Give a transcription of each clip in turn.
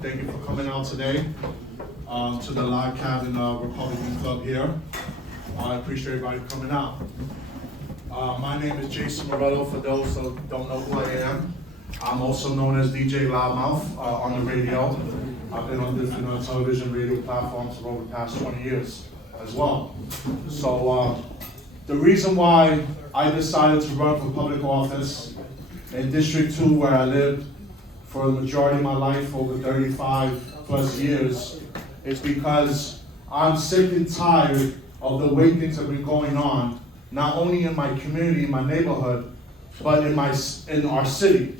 Thank you for coming out today to the live cabin Republican Club here. I appreciate everybody coming out. My name is Jason Murillo, for those who don't know who I am. I'm also known as DJ Loudmouth on the radio. I've been on different television, radio platforms for over the past 20 years as well. So the reason why I decided to run for public office in District 2, where I lived for the majority of my life, over 35 plus years, is because I'm sick and tired of the way things have been going on, not only in my community, in my neighborhood, but in our city.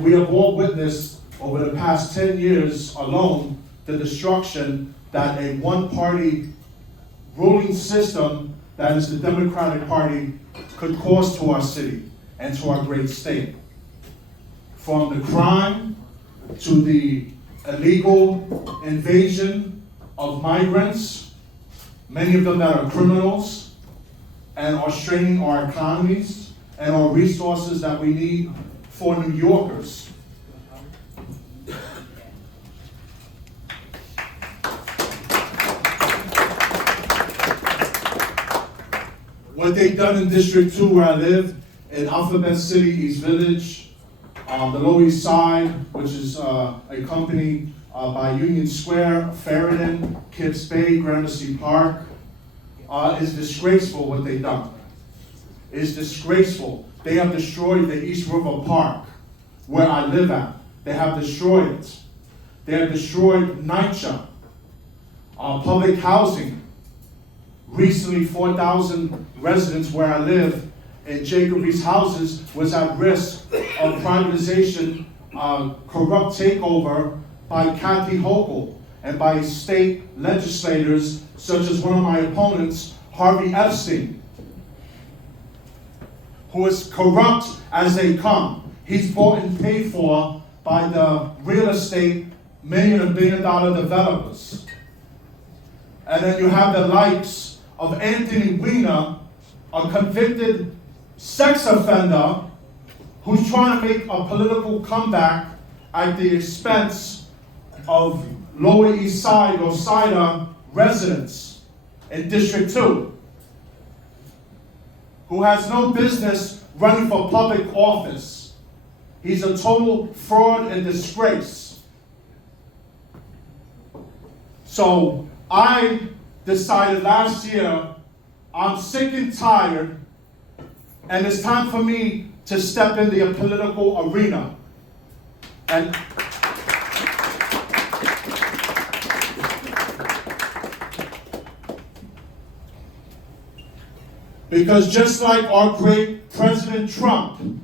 We have all witnessed over the past 10 years alone the destruction that a one-party ruling system, that is the Democratic Party, could cause to our city and to our great state. From the crime to the illegal invasion of migrants, many of them that are criminals, and are straining our economies and our resources that we need for New Yorkers. What they've done in District 2, where I live, in Alphabet City, East Village, the Lower East Side, which is a company by Union Square, Ferryden, Kips Bay, Gramercy Park, is disgraceful what they've done. It's disgraceful. They have destroyed the East River Park, where I live at. They have destroyed it. They have destroyed NYCHA, public housing. Recently, 4,000 residents where I live in Jacoby's houses was at risk of privatization, corrupt takeover by Kathy Hochul and by state legislators such as one of my opponents, Harvey Epstein, who is corrupt as they come. He's bought and paid for by the real estate million and billion dollar developers. And then you have the likes of Anthony Weiner, a convicted sex offender who's trying to make a political comeback at the expense of Lower East Side or SIDA residents in District 2, who has no business running for public office. He's a total fraud and disgrace. So I decided last year, I'm sick and tired, and it's time for me to step in the political arena. And because just like our great President Trump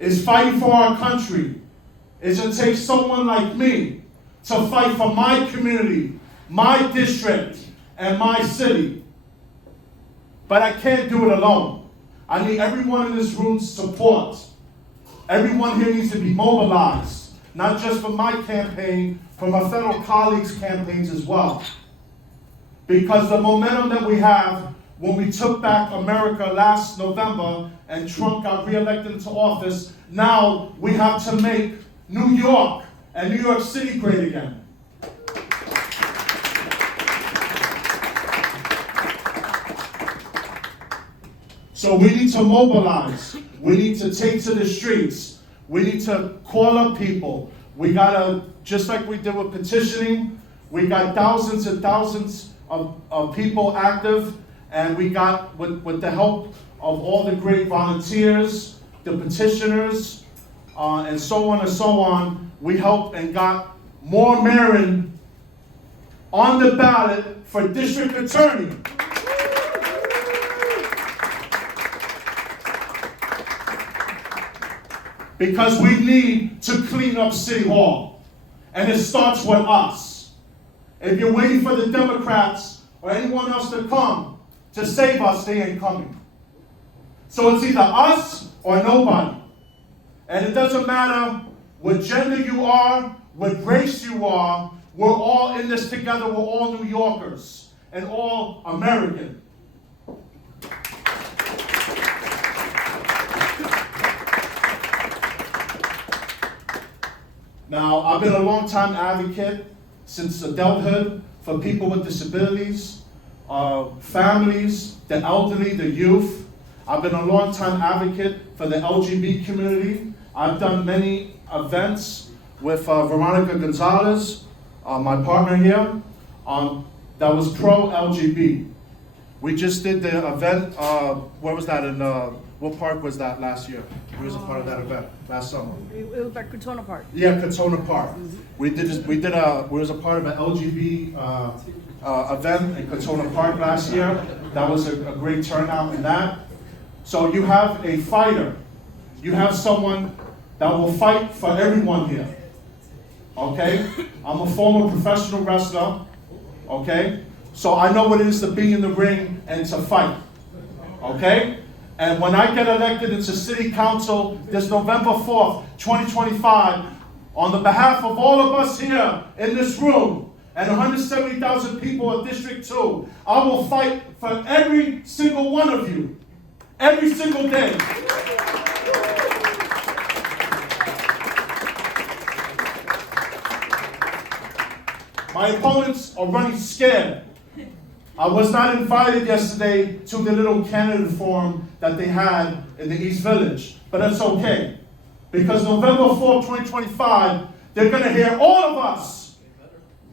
is fighting for our country, it's going to take someone like me to fight for my community, my district, and my city. But I can't do it alone. I need everyone in this room's support. Everyone here needs to be mobilized, not just for my campaign, for my fellow colleagues' campaigns as well. Because the momentum that we have when we took back America last November and Trump got reelected into office, now we have to make New York and New York City great again. So we need to mobilize. We need to take to the streets. We need to call up people. We gotta, just like we did with petitioning, we got thousands and thousands of people active, and we got, with the help of all the great volunteers, the petitioners, and so on, we helped and got more Maron on the ballot for district attorney. Because we need to clean up City Hall. And it starts with us. If you're waiting for the Democrats or anyone else to come to save us, they ain't coming. So it's either us or nobody. And it doesn't matter what gender you are, what race you are, we're all in this together, we're all New Yorkers and all American. Now, I've been a long-time advocate since adulthood for people with disabilities, families, the elderly, the youth. I've been a long-time advocate for the LGBT community. I've done many events with Veronica Gonzalez, my partner here, that was pro-LGBT. We just did the event, where was that, in, what park was that last year? We was a part of that event last summer. It was at Katona Park. Yeah, Katona Park. We was a part of an LGBT event in Katona Park last year. That was a great turnout in that. So you have a fighter. You have someone that will fight for everyone here. Okay? I'm a former professional wrestler. Okay? So I know what it is to be in the ring and to fight. Okay? And when I get elected into City Council this November 4th, 2025, on the behalf of all of us here in this room and 170,000 people of District 2, I will fight for every single one of you, every single day. My opponents are running scared. I was not invited yesterday to the little candidate forum that they had in the East Village, but that's okay. Because November 4th, 2025, they're gonna hear all of us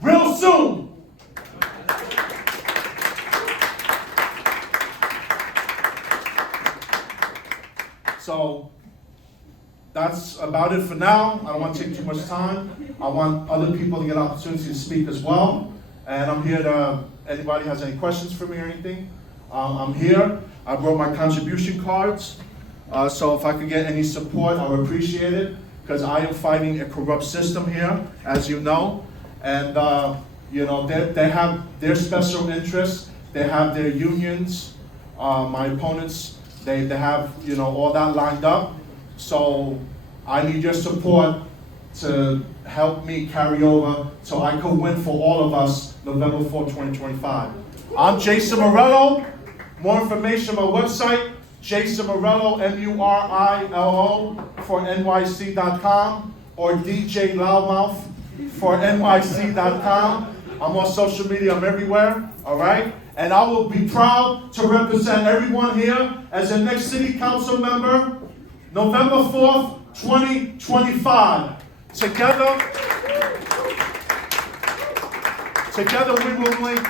real soon. So that's about it for now. I don't want to take too much time. I want other people to get an opportunity to speak as well. And I'm here to, anybody has any questions for me or anything, I'm here. I brought my contribution cards. So if I could get any support, I would appreciate it. Because I am fighting a corrupt system here, as you know. And you know, they have their special interests. They have their unions. My opponents, they have, you know, all that lined up. So I need your support to help me carry over so I can win for all of us November 4th, 2025. I'm Jason Murillo. More information on my website, Jason Murillo, M-U-R-I-L-O, for NYC.com, or DJ Loudmouth for NYC.com. I'm on social media, I'm everywhere, all right? And I will be proud to represent everyone here as the next City Council member, November 4th, 2025. Together we will make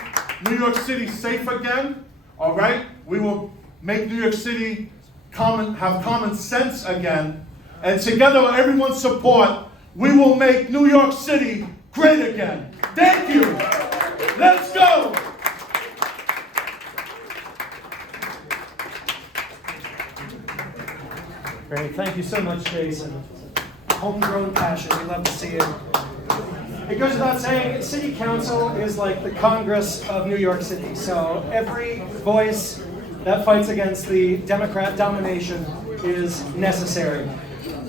New York City safe again, all right? We will make New York City have common sense again. And together with everyone's support, we will make New York City great again. Thank you. Let's go. Great, thank you so much, Jason. Homegrown passion, we love to see it. It goes without saying, City Council is like the Congress of New York City. So every voice that fights against the Democrat domination is necessary.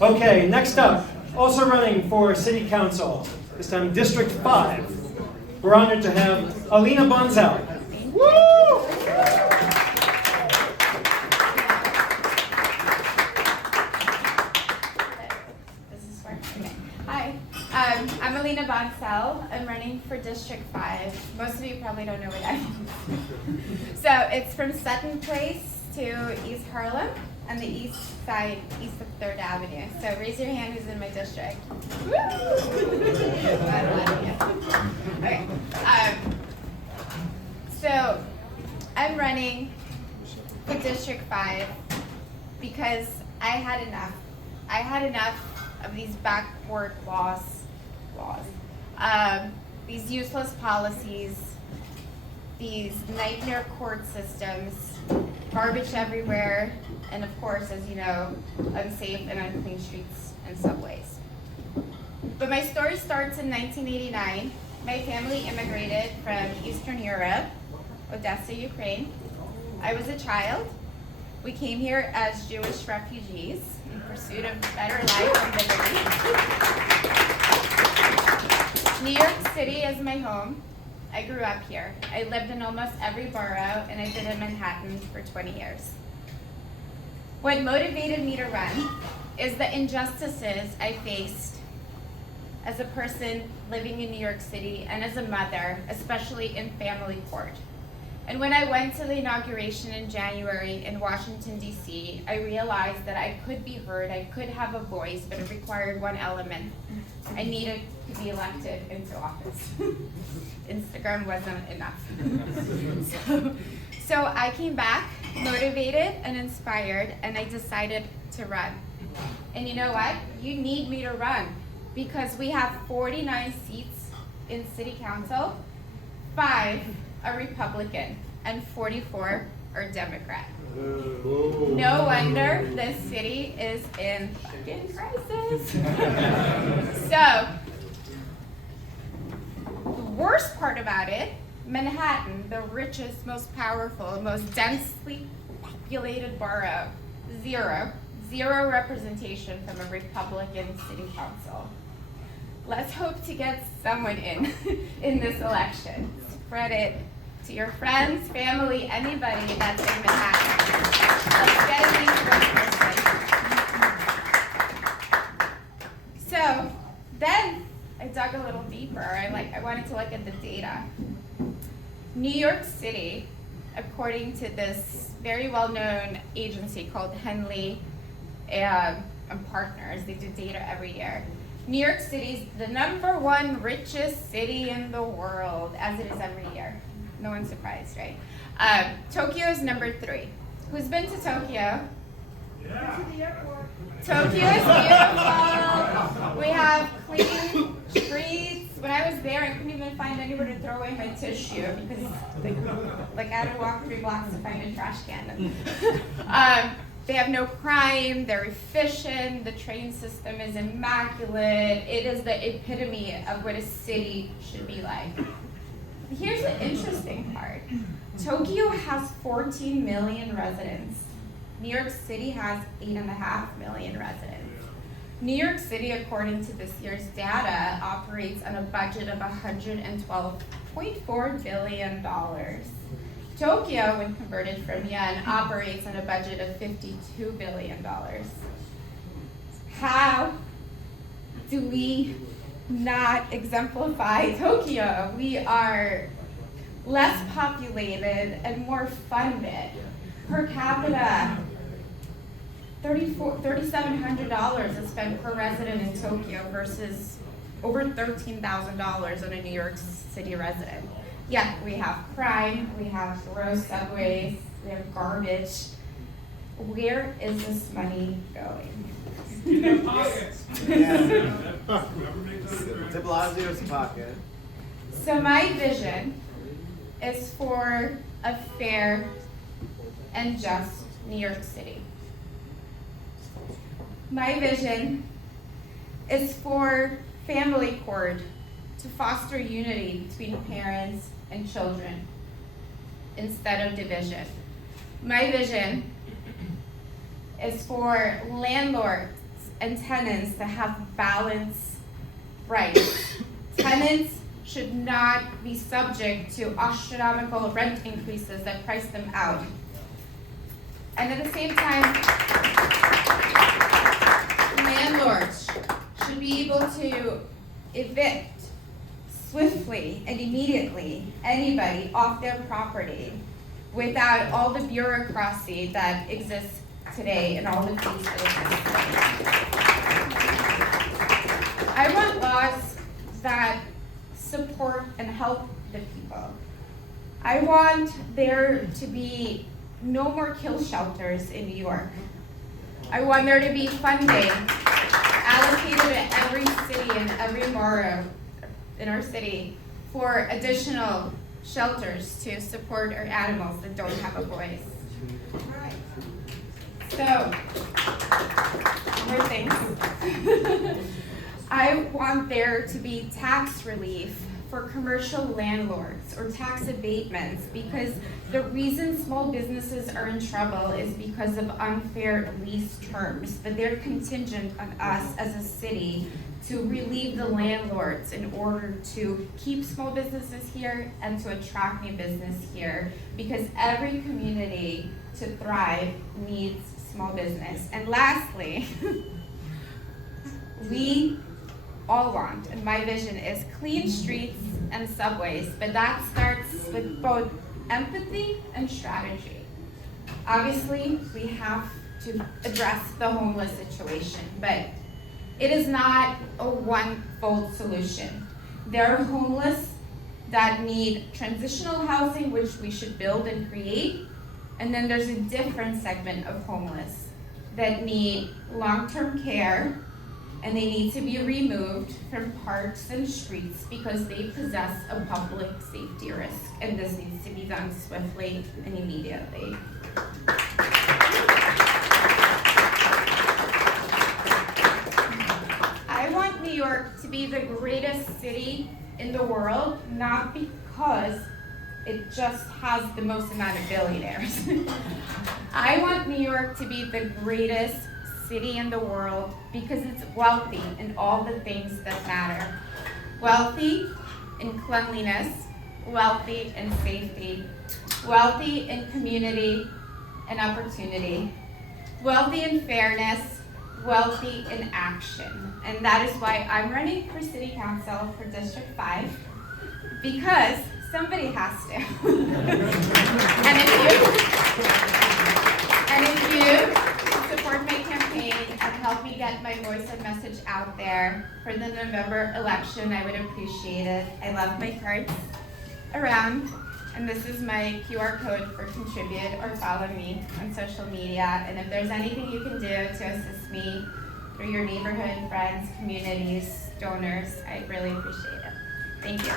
Okay, next up, also running for City Council, this time District 5. We're honored to have Alina Bonsell. Woo! I'm Alina Bonsell. I'm running for District 5. Most of you probably don't know what that is. So it's from Sutton Place to East Harlem on the east side, east of 3rd Avenue. So raise your hand who's in my district. Woo! Okay. So I'm running for District 5 because I had enough. I had enough of these backward laws, these useless policies, these nightmare court systems, garbage everywhere, and of course, as you know, unsafe and unclean streets and subways. But my story starts in 1989. My family immigrated from Eastern Europe, Odessa, Ukraine. I was a child. We came here as Jewish refugees in pursuit of a better life and liberty. New York City is my home. I grew up here. I lived in almost every borough, and I did in Manhattan for 20 years. What motivated me to run is the injustices I faced as a person living in New York City, and as a mother, especially in family court. And when I went to the inauguration in January in Washington, D.C., I realized that I could be heard, I could have a voice, but it required one element. I needed to be elected into office. Instagram wasn't enough. So I came back motivated and inspired, and I decided to run. And you know what? You need me to run, because we have 49 seats in City Council, 5 are Republican, and 44 are Democrat. No wonder this city is in fucking crisis. So, the worst part about it, Manhattan, the richest, most powerful, most densely populated borough, zero representation from a Republican city council. Let's hope to get someone in this election. Spread it to your friends, family, anybody that's in Manhattan. Let's get at least one person. So then I dug a little deeper. I wanted to look at the data. New York City, according to this very well-known agency called Henley and Partners, they do data every year. New York City's the #1 richest city in the world, as it is every year. No one's surprised, right? Tokyo is #3. Who's been to Tokyo? Yeah. To the airport. Tokyo is beautiful. We have clean streets. When I was there, I couldn't even find anywhere to throw away my tissue because I had to walk 3 blocks to find a trash can. They have no crime, they're efficient, the train system is immaculate. It is the epitome of what a city should be like. Here's the interesting part. Tokyo has 14 million residents. New York City has 8.5 million residents. New York City, according to this year's data, operates on a budget of $112.4 billion. Tokyo, when converted from yen, operates on a budget of $52 billion. How do we not exemplify Tokyo? We are less populated and more funded. Per capita, $3,700 is spent per resident in Tokyo versus over $13,000 on a New York City resident. Yeah, we have crime, we have gross subways, we have garbage. Where is this money going? Pockets. De Blasio's pocket. So my vision is for a fair and just New York City. My vision is for family court to foster unity between parents and children instead of division. My vision is for landlords and tenants to have balanced rights. Tenants should not be subject to astronomical rent increases that price them out. And at the same time, landlords should be able to evict swiftly and immediately anybody off their property without all the bureaucracy that exists today and all the fees that exist. I want laws that support and help the people. I want there to be no more kill shelters in New York. I want there to be funding allocated to every city and every borough in our city for additional shelters to support our animals that don't have a voice. So, more things. I want there to be tax relief for commercial landlords or tax abatements, because the reason small businesses are in trouble is because of unfair lease terms, but they're contingent on us as a city to relieve the landlords in order to keep small businesses here and to attract new business here, because every community to thrive needs small business. And lastly, we all want, and my vision is clean streets and subways, but that starts with both empathy and strategy. Obviously, we have to address the homeless situation, but it is not a one-fold solution. There are homeless that need transitional housing, which we should build and create, and then there's a different segment of homeless that need long-term care, and they need to be removed from parks and streets because they possess a public safety risk, and this needs to be done swiftly and immediately. I want New York to be the greatest city in the world, not because it just has the most amount of billionaires. I want New York to be the greatest city in the world because it's wealthy in all the things that matter. Wealthy in cleanliness, wealthy in safety, wealthy in community and opportunity, wealthy in fairness, wealthy in action. And that is why I'm running for City Council for District 5, because somebody has to. and if you support my campaign and help me get my voice and message out there for the November election, I would appreciate it. I love my cards around, and this is my QR code for contribute or follow me on social media. And if there's anything you can do to assist me through your neighborhood, friends, communities, donors, I'd really appreciate it. Thank you.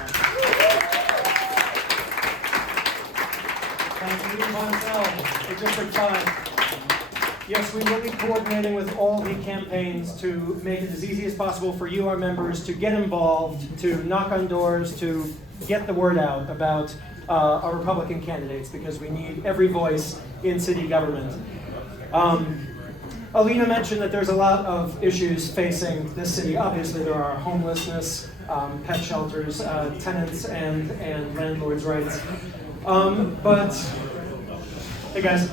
Thank you, Alina Bonsell, for District 5. Yes, we will be coordinating with all the campaigns to make it as easy as possible for you, our members, to get involved, to knock on doors, to get the word out about our Republican candidates, because we need every voice in city government. Alina mentioned that there's a lot of issues facing this city. Obviously, there are homelessness, pet shelters, tenants and landlords' rights. But, hey guys.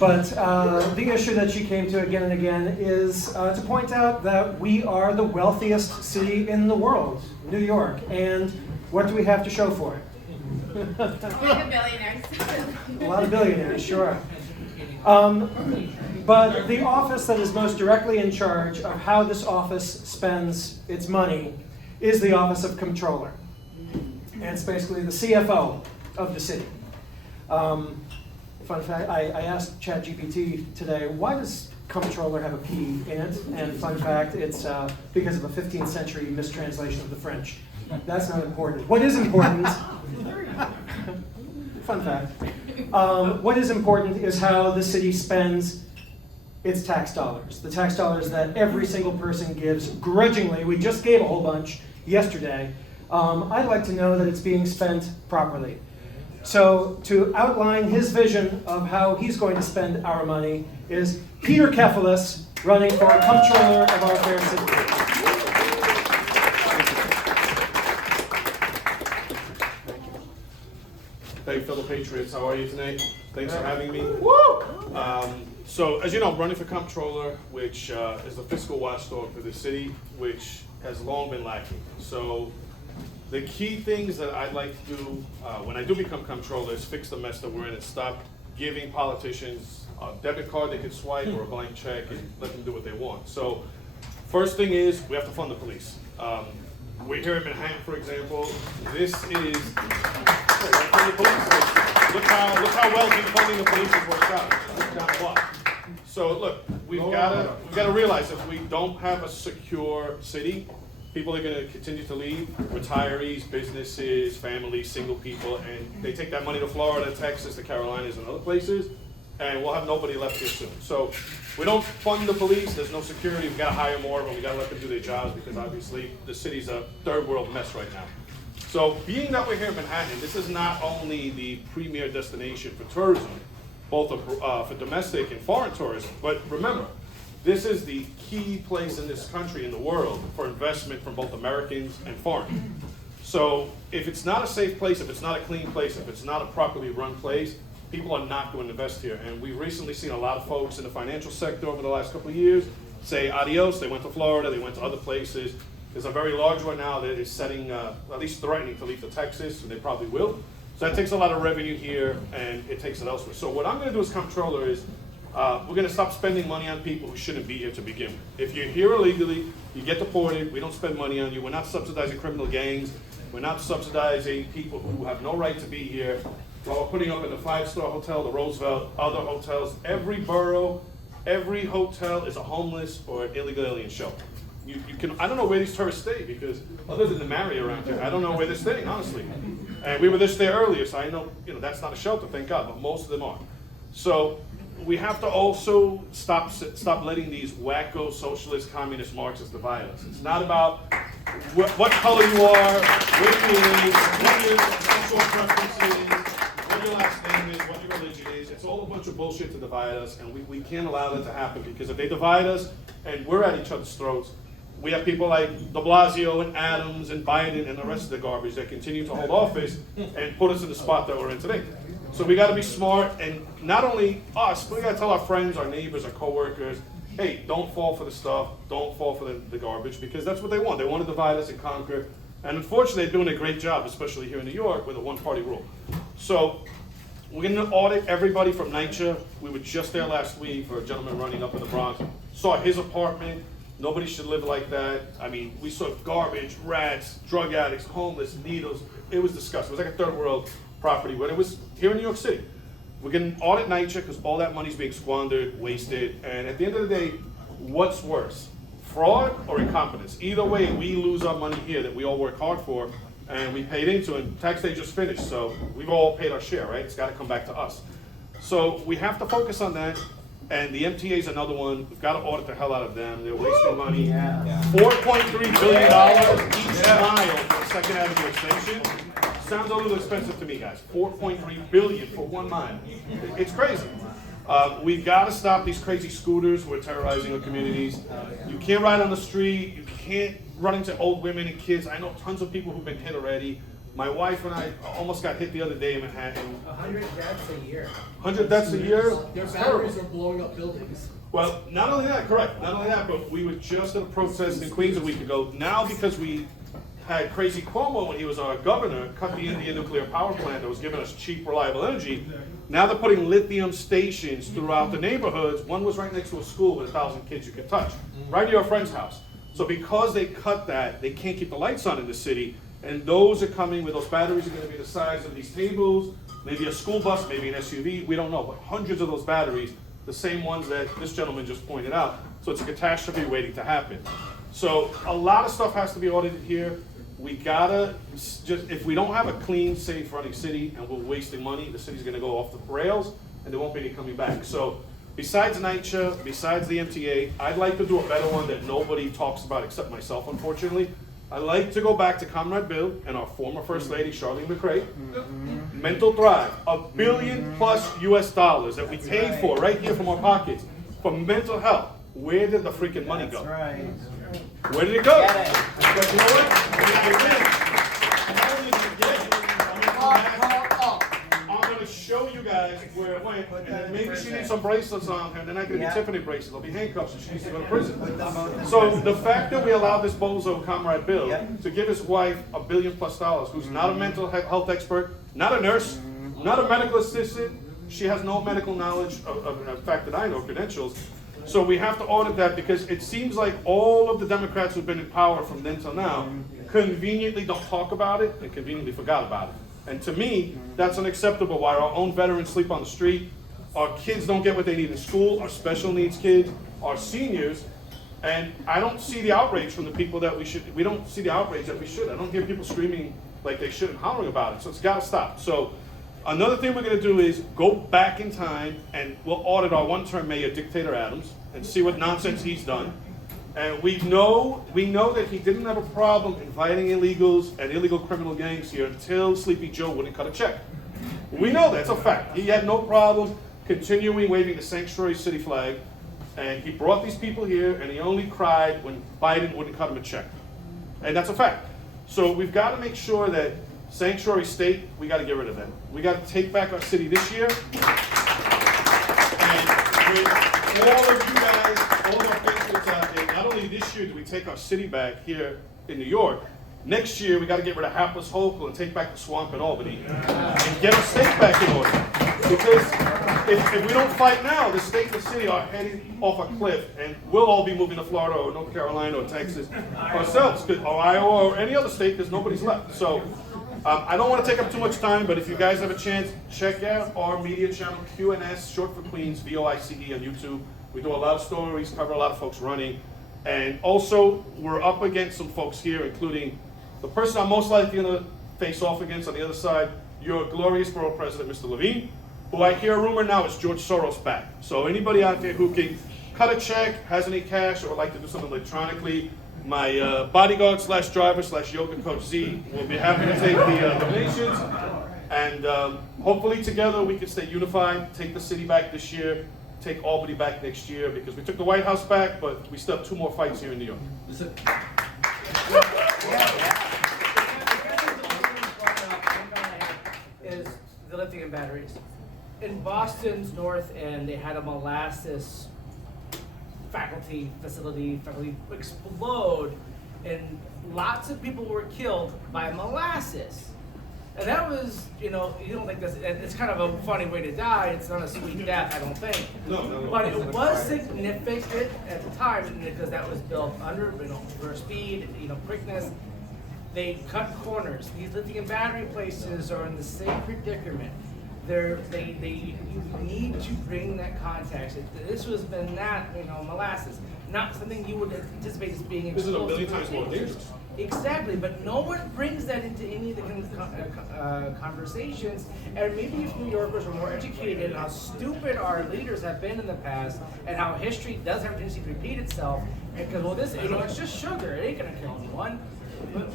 But the issue that she came to again and again is to point out that we are the wealthiest city in the world, New York. And what do we have to show for it? Only the billionaires. A lot of billionaires, sure. But the office that is most directly in charge of how this office spends its money is the Office of Comptroller. And it's basically the CFO of the city. Fun fact, I asked ChatGPT today, why does Comptroller have a P in it? And fun fact, it's because of a 15th century mistranslation of the French. That's not important. What is important, fun fact, what is important is how the city spends its tax dollars. The tax dollars that every single person gives grudgingly. We just gave a whole bunch yesterday. I'd like to know that it's being spent properly. So to outline his vision of how he's going to spend our money is Peter Kefalas, running for Comptroller of our fair city. Hey, fellow patriots, how are you tonight? Thanks for having me. Woo! So, as you know, I'm running for comptroller, which is the fiscal watchdog for the city, which has long been lacking. So, the key things that I'd like to do when I do become comptroller is fix the mess that we're in and stop giving politicians a debit card they could swipe or a blank check and let them do what they want. So, first thing is we have to fund the police. We're here in Manhattan, for example. This is the police. Look how well defunding the police has worked out. Down the block. So look, we've got to realize if we don't have a secure city, people are going to continue to leave. Retirees, businesses, families, single people, and they take that money to Florida, Texas, the Carolinas, and other places, and we'll have nobody left here soon. So we don't fund the police. There's no security. We've got to hire more, but we got to let them do their jobs because obviously the city's a third world mess right now. So being that we're here in Manhattan, this is not only the premier destination for tourism, both for domestic and foreign tourism, but remember, this is the key place in this country, in the world, for investment from both Americans and foreign. So if it's not a safe place, if it's not a clean place, if it's not a properly run place, people are not going to invest here. And we've recently seen a lot of folks in the financial sector over the last couple of years say adios. They went to Florida, they went to other places. There's a very large one now that is setting, at least threatening to leave to Texas, and they probably will. So that takes a lot of revenue here, and it takes it elsewhere. So what I'm going to do as comptroller is, we're going to stop spending money on people who shouldn't be here to begin with. If you're here illegally, you get deported, we don't spend money on you. We're not subsidizing criminal gangs. We're not subsidizing people who have no right to be here. While we're putting up in the 5-star hotel, the Roosevelt, other hotels, every borough, every hotel is a homeless or an illegal alien shelter. You can, I don't know where these tourists stay, because other than the Marriott around here, I don't know where they're staying, honestly. And we were just there earlier, so I know, that's not a shelter, thank God, but most of them are. So we have to also stop letting these wacko socialist, communist, Marxists divide us. It's not about what color you are, where you live, what your sexual preference is, what your last name is, what your religion is. It's all a bunch of bullshit to divide us, and we can't allow that to happen, because if they divide us and we're at each other's throats, we have people like de Blasio and Adams and Biden and the rest of the garbage that continue to hold office and put us in the spot that we're in today. So we got to be smart, and not only us, but we got to tell our friends, our neighbors, our coworkers, hey, don't fall for the stuff, don't fall for the garbage, because that's what they want. They want to divide us and conquer. And unfortunately, they're doing a great job, especially here in New York, with a one-party rule. So we're going to audit everybody from NYCHA. We were just there last week for a gentleman running up in the Bronx. Saw his apartment. Nobody should live like that. I mean, we saw garbage, rats, drug addicts, homeless, needles. It was disgusting. It was like a third world property, but it was here in New York City. We're going to audit NYCHA because all that money's being squandered, wasted, and at the end of the day, what's worse? Fraud or incompetence? Either way, we lose our money here that we all work hard for and we paid into, and tax day just finished, so we've all paid our share, right? It's got to come back to us. So we have to focus on that. And the MTA is another one. We've got to audit the hell out of them. They're wasting money. $4.3 billion each mile for Second Avenue extension. Sounds a little expensive to me, guys. $4.3 billion for 1 mile. It's crazy. We've got to stop these crazy scooters who are terrorizing our communities. You can't ride on the street. You can't run into old women and kids. I know tons of people who've been hit already. My wife and I almost got hit the other day in Manhattan. 100 deaths a year. 100 deaths a year? Their It's batteries terrible. are blowing up buildings. Well, not only that, correct, not only that, but we were just at a protest in Queens a week ago. Now, because we had crazy Cuomo when he was our governor, cut the Indian nuclear power plant that was giving us cheap, reliable energy, now they're putting lithium stations throughout the neighborhoods. One was right next to a school with 1,000 kids you could touch, right near a friend's house. So because they cut that, they can't keep the lights on in the city, and those are coming where those batteries are going to be the size of these tables, maybe a school bus, maybe an SUV, we don't know, but hundreds of those batteries, the same ones that this gentleman just pointed out. So it's a catastrophe waiting to happen. So a lot of stuff has to be audited here. We gotta just, if we don't have a clean, safe running city and we're wasting money, the city's gonna go off the rails and there won't be any coming back. So besides NYCHA, besides the MTA, I'd like to do a better one that nobody talks about except myself, unfortunately. I'd like to go back to Comrade Bill and our former First Lady, Charlene McRae. Mental Thrive, $1 billion+ US that we paid for right here from our pockets for mental health. Where did the freaking money go? Right. Where did it go? Get it. But you know what? Not only did you get it, I'm gonna show you guys where it went, and then maybe she needs some bracelets on her, and they're not gonna be Tiffany bracelets, they'll be handcuffs, and she needs to go to prison. So the fact that we allowed this bozo, Comrade Bill, to give his wife $1 billion+, who's not a mental health expert, not a nurse, not a medical assistant, she has no medical knowledge of the fact that I know, credentials. So we have to audit that, because it seems like all of the Democrats who've been in power from then till now conveniently don't talk about it and conveniently forgot about it. And to me, that's unacceptable. Why our own veterans sleep on the street, our kids don't get what they need in school, our special needs kids, our seniors, and I don't see the outrage from the people that we don't see the outrage that we should. I don't hear people screaming like they should and hollering about it, so it's gotta stop. So another thing we're gonna do is go back in time and we'll audit our one-term mayor, Dictator Adams, and see what nonsense he's done. And we know that he didn't have a problem inviting illegals and illegal criminal gangs here until Sleepy Joe wouldn't cut a check. We know that's a fact. He had no problem continuing waving the sanctuary city flag, and he brought these people here, and he only cried when Biden wouldn't cut him a check. And that's a fact. So we've got to make sure that Sanctuary state, we got to get rid of them. We got to take back our city this year. And with all of you guys, all of our patriots out there, not only this year do we take our city back here in New York, next year we got to get rid of hapless Hochul and take back the swamp in Albany and get our state back in order. Because if we don't fight now, the state and the city are heading off a cliff, and we'll all be moving to Florida or North Carolina or Texas ourselves, or Iowa or any other state, because nobody's left. So I don't want to take up too much time, but if you guys have a chance, check out our media channel, QNS, short for Queens, VOICE on YouTube. We do a lot of stories, cover a lot of folks running. And also, we're up against some folks here, including the person I'm most likely going to face off against on the other side, your glorious borough president, Mr. Levine, who I hear a rumor now is George Soros back. So anybody out there who can cut a check, has any cash, or would like to do something electronically, my bodyguard / driver / yoga coach Z will be happy to take the donations. And hopefully together we can stay unified, take the city back this year, take Albany back next year, because we took the White House back, but we still have 2 more fights here in New York. Is the lithium batteries. In Boston's North End, they had a molasses faculty explode, and lots of people were killed by molasses. And that was, you don't think this, it's kind of a funny way to die. It's not a sweet death, I don't think. No. But it was significant at the time because that was built under, for speed, quickness. They cut corners. These lithium battery places are in the same predicament. You need to bring that context. This was been that, molasses, not something you would anticipate as being explosive. This is a million times more dangerous. Exactly, but no one brings that into any of the conversations. And maybe if New Yorkers were more educated on how stupid our leaders have been in the past, and how history does have a tendency to repeat itself, because this, it's just sugar. It ain't gonna kill anyone. But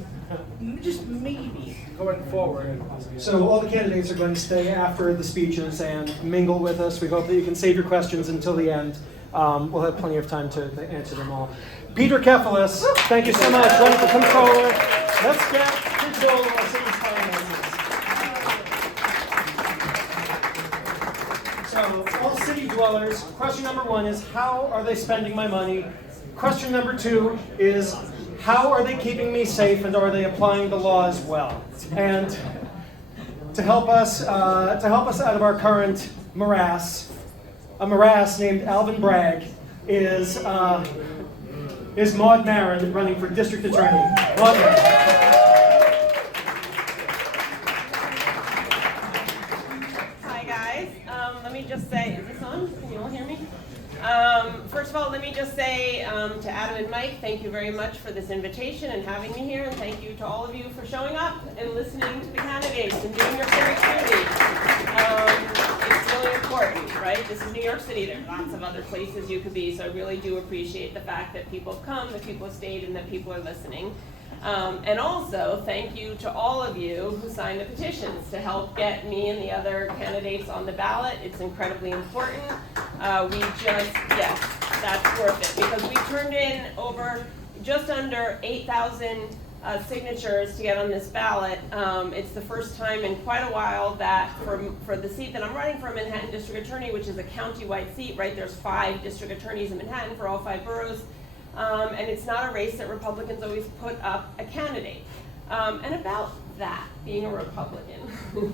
just maybe going forward. So all the candidates are going to stay after the speeches and mingle with us. We hope that you can save your questions until the end. We'll have plenty of time to answer them all. Peter Kefalas, thank you so much. Running for Comptroller. Let's get control of our city's finances. So all city dwellers, question number 1 is, how are they spending my money? Question number 2 is, how are they keeping me safe, and are they applying the law as well? And to help us out of our current morass, a morass named Alvin Bragg is Maud Maron, running for district attorney. Maud Maron. Hi guys. Let me just say, is this on? Can you all hear me? First of all, let me just say to Adam and Mike, thank you very much for this invitation and having me here, and thank you to all of you for showing up and listening to the candidates and doing your civic duty. It's really important, right? This is New York City. There are lots of other places you could be, so I really do appreciate the fact that people have come, that people have stayed, and that people are listening. And also, thank you to all of you who signed the petitions to help get me and the other candidates on the ballot. It's incredibly important. Yes, that's worth it, because we turned in over just under 8,000 signatures to get on this ballot. It's the first time in quite a while that for the seat that I'm running for, Manhattan District Attorney, which is a county-wide seat, right? There's 5 district attorneys in Manhattan for all 5 boroughs. And it's not a race that Republicans always put up a candidate. And about that, being a Republican,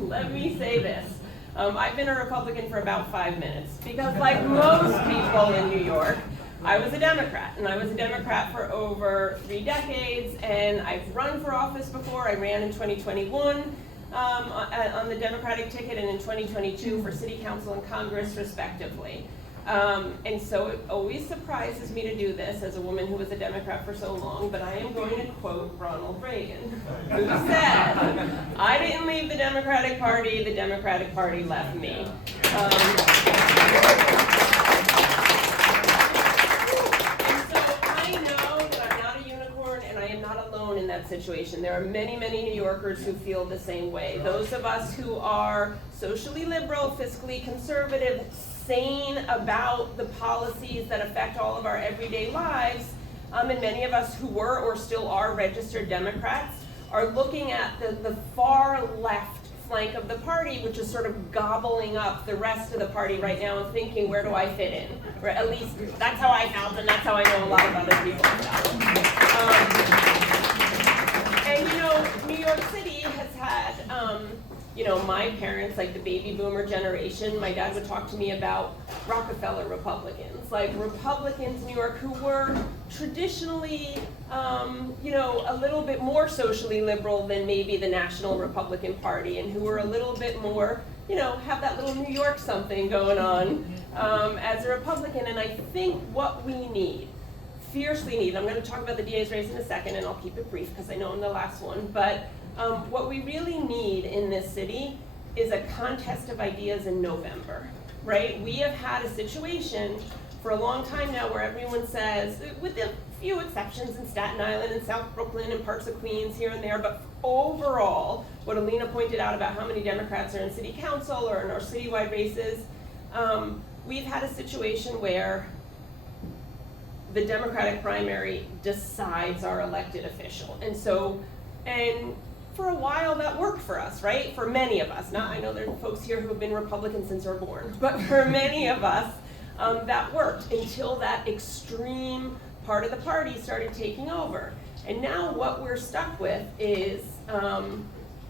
let me say this. I've been a Republican for about 5 minutes, because like most people in New York, I was a Democrat, and I was a Democrat for over 3 decades, and I've run for office before. I ran in 2021 on the Democratic ticket, and in 2022 for City Council and Congress, respectively. And so it always surprises me to do this as a woman who was a Democrat for so long, but I am going to quote Ronald Reagan, who said, "I didn't leave the Democratic Party left me." In that situation. There are many, many New Yorkers who feel the same way. Those of us who are socially liberal, fiscally conservative, sane about the policies that affect all of our everyday lives, and many of us who were or still are registered Democrats are looking at the far left flank of the party, which is sort of gobbling up the rest of the party right now and thinking, where do I fit in? Or at least that's how I felt, and that's how I know a lot of other people felt. And you know, New York City has had, you know, my parents, like the baby boomer generation, my dad would talk to me about Rockefeller Republicans, like Republicans in New York who were traditionally, you know, a little bit more socially liberal than maybe the National Republican Party, and who were a little bit more, you know, have that little New York something going on as a Republican. And I think what we need, fiercely need, I'm going to talk about the DA's race in a second, and I'll keep it brief because I know I'm the last one, but what we really need in this city is a contest of ideas in November, right? We have had a situation for a long time now where everyone says, with a few exceptions in Staten Island and South Brooklyn and parts of Queens here and there, but overall, what Alina pointed out about how many Democrats are in city council or in our citywide races, we've had a situation where the Democratic primary decides our elected official. And so, and for a while that worked for us, right? For many of us. Not, I know there are folks here who have been Republicans since they're born, but for many of us, that worked until that extreme part of the party started taking over. And now what we're stuck with is,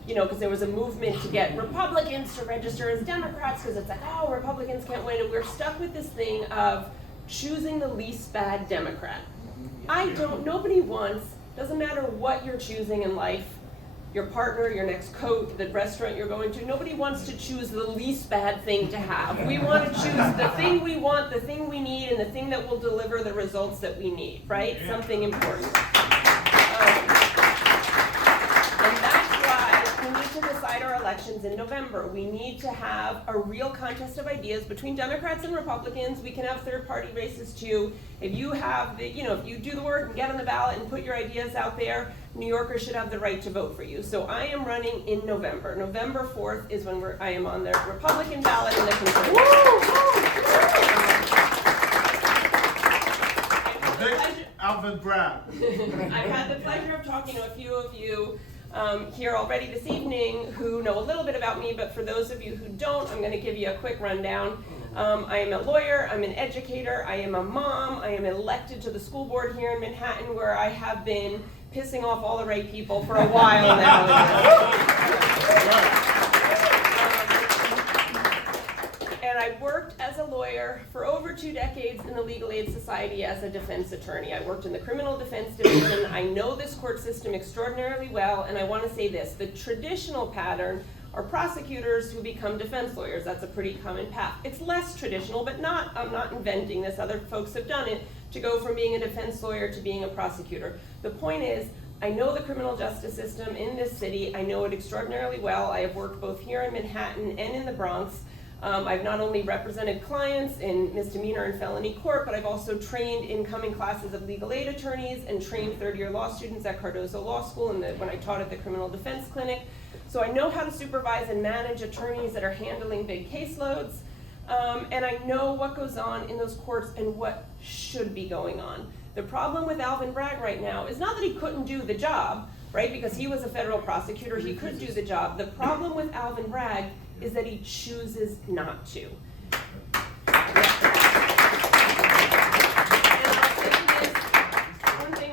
you know, because there was a movement to get Republicans to register as Democrats, because it's like, oh, Republicans can't win, and we're stuck with this thing of choosing the least bad Democrat. Nobody wants, doesn't matter what you're choosing in life, your partner, your next coat, the restaurant you're going to, nobody wants to choose the least bad thing to have. We want to choose the thing we want, the thing we need, and the thing that will deliver the results that we need, right? Yeah. Something important. And that's why we need to decide our elections in November. We need to have a real contest of ideas between Democrats and Republicans. We can have third-party races too. If you have the, you know, if you do the work and get on the ballot and put your ideas out there, New Yorkers should have the right to vote for you. So I am running in November. November 4th is when I am on the Republican ballot in the Conservative. Alvin Bragg. I've had the pleasure of talking to a few of you here already this evening who know a little bit about me, but for those of you who don't, I'm going to give you a quick rundown. I am a lawyer, I'm an educator, I am a mom, I am elected to the school board here in Manhattan, where I have been pissing off all the right people for a while now. And I worked as a lawyer for over 2 decades in the Legal Aid Society as a defense attorney. I worked in the criminal defense division. I know this court system extraordinarily well, and I want to say this. The traditional pattern are prosecutors who become defense lawyers. That's a pretty common path. It's less traditional, but I'm not inventing this. Other folks have done it, to go from being a defense lawyer to being a prosecutor. The point is, I know the criminal justice system in this city. I know it extraordinarily well. I have worked both here in Manhattan and in the Bronx. I've not only represented clients in misdemeanor and felony court, but I've also trained incoming classes of legal aid attorneys and trained third-year law students at Cardozo Law School when I taught at the criminal defense clinic. So I know how to supervise and manage attorneys that are handling big caseloads. And I know what goes on in those courts and what should be going on. The problem with Alvin Bragg right now is not that he couldn't do the job, right? Because he was a federal prosecutor, he could do the job. The problem with Alvin Bragg is that he chooses not to.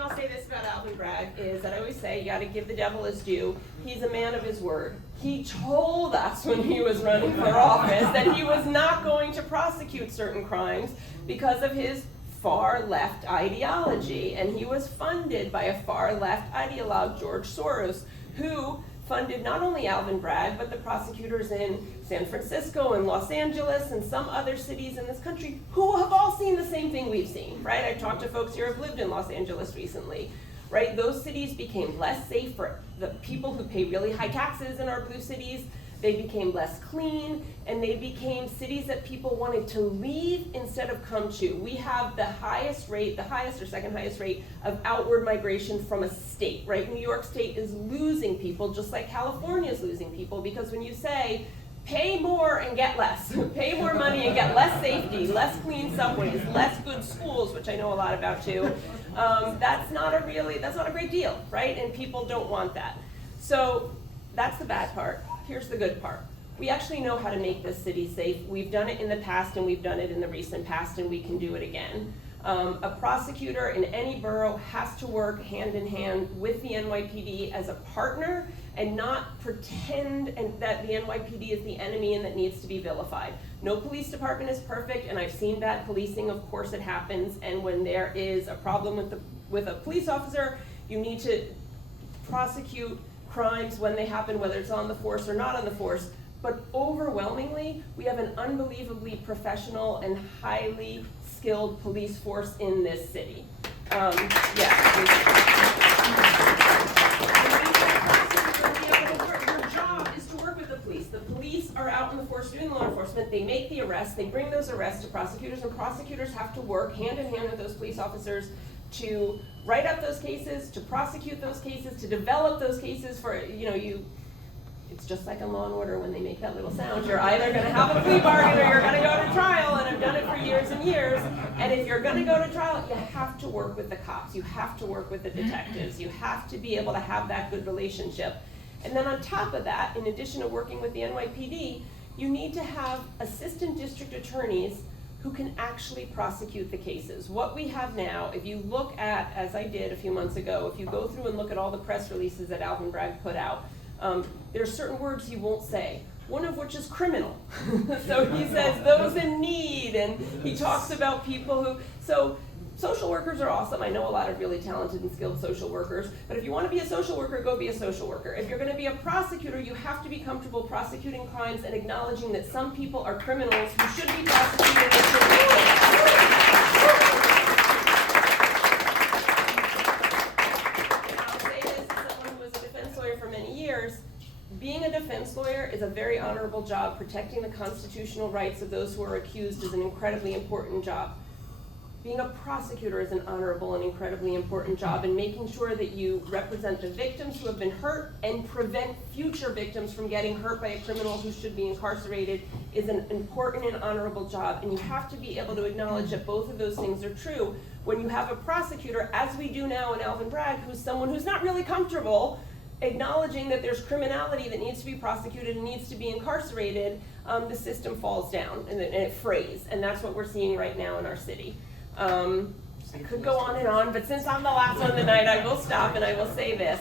I'll say this about Alvin Bragg is that I always say you got to give the devil his due. He's a man of his word. He told us when he was running for office that he was not going to prosecute certain crimes because of his far left ideology, and he was funded by a far left ideologue, George Soros, who funded not only Alvin Bragg, but the prosecutors in San Francisco and Los Angeles and some other cities in this country who have all seen the same thing we've seen, right? I've talked to folks here who've lived in Los Angeles recently, right? Those cities became less safe for the people who pay really high taxes in our blue cities. They became less clean, and they became cities that people wanted to leave instead of come to. We have the highest rate, the highest or second highest rate of outward migration from a state, right? New York State is losing people just like California is losing people, because when you say, pay more and get less, pay more money and get less safety, less clean subways, less good schools, which I know a lot about too, that's not a great deal, right? And people don't want that. So that's the bad part. Here's the good part. We actually know how to make this city safe. We've done it in the past, and we've done it in the recent past, and we can do it again. A prosecutor in any borough has to work hand in hand with the NYPD as a partner and not pretend that the NYPD is the enemy and that needs to be vilified. No police department is perfect, and I've seen bad policing, of course it happens, and when there is a problem with a police officer, you need to prosecute crimes when they happen, whether it's on the force or not on the force. But overwhelmingly, we have an unbelievably professional and highly skilled police force in this city. Your job is to work with the police. The police are out in the force doing law enforcement. They make the arrests. They bring those arrests to prosecutors, and prosecutors have to work hand in hand with those police officers to write up those cases, to prosecute those cases, to develop those cases for, it's just like in Law and Order when they make that little sound. You're either going to have a plea bargain or you're going to go to trial, and I've done it for years and years. And if you're going to go to trial, you have to work with the cops. You have to work with the detectives. You have to be able to have that good relationship. And then on top of that, in addition to working with the NYPD, you need to have assistant district attorneys who can actually prosecute the cases. What we have now, if you look at, as I did a few months ago, if you go through and look at all the press releases that Alvin Bragg put out, there are certain words he won't say, one of which is criminal. So he says those in need, and he talks about people so social workers are awesome. I know a lot of really talented and skilled social workers, but if you want to be a social worker, go be a social worker. If you're going to be a prosecutor, you have to be comfortable prosecuting crimes and acknowledging that some people are criminals who should be prosecuted and should be Being a defense lawyer is a very honorable job. Protecting the constitutional rights of those who are accused is an incredibly important job. Being a prosecutor is an honorable and incredibly important job, and making sure that you represent the victims who have been hurt and prevent future victims from getting hurt by a criminal who should be incarcerated is an important and honorable job. And you have to be able to acknowledge that both of those things are true when you have a prosecutor, as we do now in Alvin Bragg, who's someone who's not really comfortable acknowledging that there's criminality that needs to be prosecuted and needs to be incarcerated. The system falls down and it frays, and that's what we're seeing right now in our city. I could go on and on, but since I'm the last one tonight, I will stop and I will say this.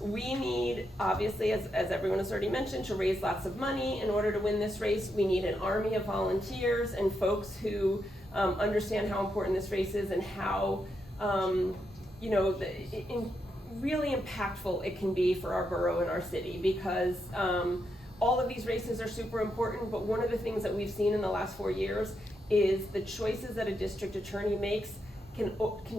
We need, obviously, as everyone has already mentioned, to raise lots of money in order to win this race. We need an army of volunteers and folks who understand how important this race is and how, really impactful it can be for our borough and our city, because all of these races are super important, but one of the things that we've seen in the last 4 years is the choices that a district attorney makes can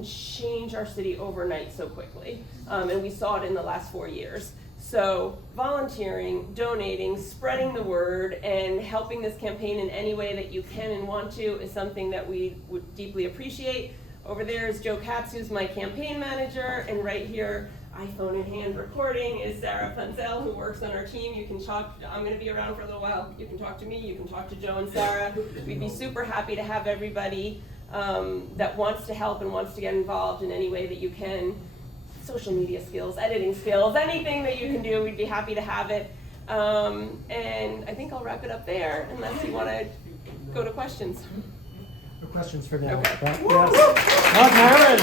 change our city overnight so quickly, and we saw it in the last 4 years. So volunteering, donating, spreading the word, and helping this campaign in any way that you can and want to is something that we would deeply appreciate. Over there is Joe Katz, who's my campaign manager, and right here, iPhone in hand recording, is Sarah Punzel, who works on our team. You can talk, I'm gonna be around for a little while. You can talk to me, you can talk to Joe and Sarah. We'd be super happy to have everybody that wants to help and wants to get involved in any way that you can. Social media skills, editing skills, anything that you can do, we'd be happy to have it. And I think I'll wrap it up there, unless you wanna go to questions. No questions for now. Okay. But yes. Maron.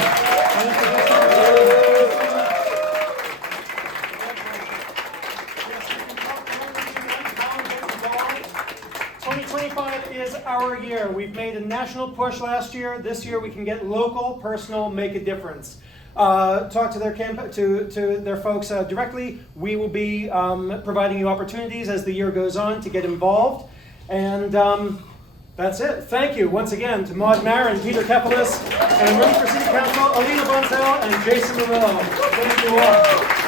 2025 is our year. We've made a national push last year. This year we can get local, personal, make a difference. Talk to their to their folks directly. We will be providing you opportunities as the year goes on to get involved. And that's it. Thank you once again to Maron, Peter Kefalas, and running for City Council, Alina Bonsell and Jason Murillo. Thank you all.